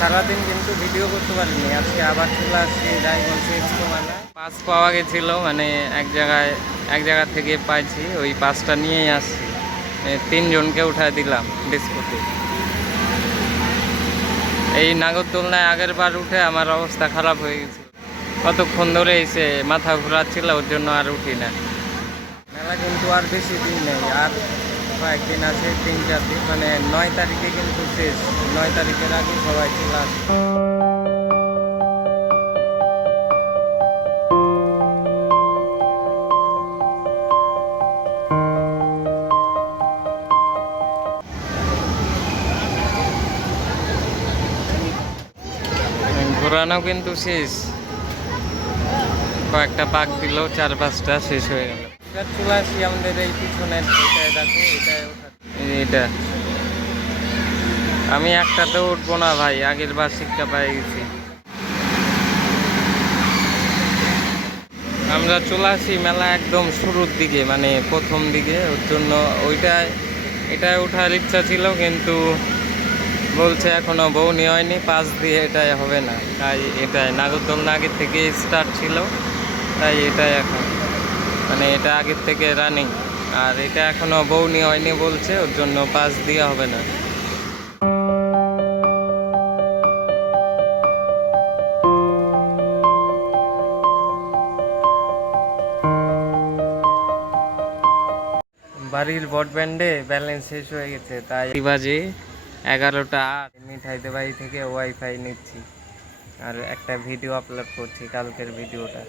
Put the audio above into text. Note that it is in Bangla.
সারাদিন কিন্তু ভিডিও করতে পারিনি। আজকে আবার চলে আসছি রায়গঞ্জ এক্সপো মেলা পাস পাওয়া গেছিল মানে এক জায়গায়, এক জায়গা থেকে পাইছি, ওই পাসটা নিয়েই আসছি। তিনজনকে উঠায় দিলাম ডিসপোতে এই নাগরদোলনায় আগের বার উঠে আমার অবস্থা খারাপ হয়ে গেছে। কতক্ষণ ধরে এসে মাথা ঘোরাচ্ছিল, ওর জন্য আর উঠি না। মেলা কিন্তু আর বেশি দিন নেই, আর কয়েকদিন আছে, তিন চার দিন মানে নয় তারিখে কিন্তু শেষ। নয় তারিখের আগে সবাই চলে আসবে ঘোরানো কিন্তু শেষ। কয়েকটা পাক দিল, চার পাঁচটা শেষ হয়ে গেল। এবার চলে আসি আমাদের এই এটাই ওঠা। এটা। আমি একটাতেও উঠবো না ভাই, আগের বার শিক্ষা পেয়ে গেছি। আমরা চলে আসি মেলা একদম শুরুর দিকে মানে প্রথম দিকে, ওর জন্য ওইটায়, এটায় ওঠার ইচ্ছা ছিল, কিন্তু বলছে এখনও বউনি হয়নি পাস দিয়ে এটাই হবে না। তাই এটাই নাগরদোলনা আগের থেকে স্টার্ট ছিল, তাই এটাই এখন। মানে এটা আগের থেকে রানিং আর এটা এখনও বউনি হয়নি বলছে, ওর জন্য পাস দেওয়া হবে না। বাড়ির ব্রডব্যান্ডে ব্যালেন্স শেষ হয়ে গেছে, তাই বাজে এগারোটা আর মিঠাইতে বাড়ি থেকে ওয়াইফাই নিচ্ছি। আর একটা ভিডিও আপলোড করছি, কালকের ভিডিওটা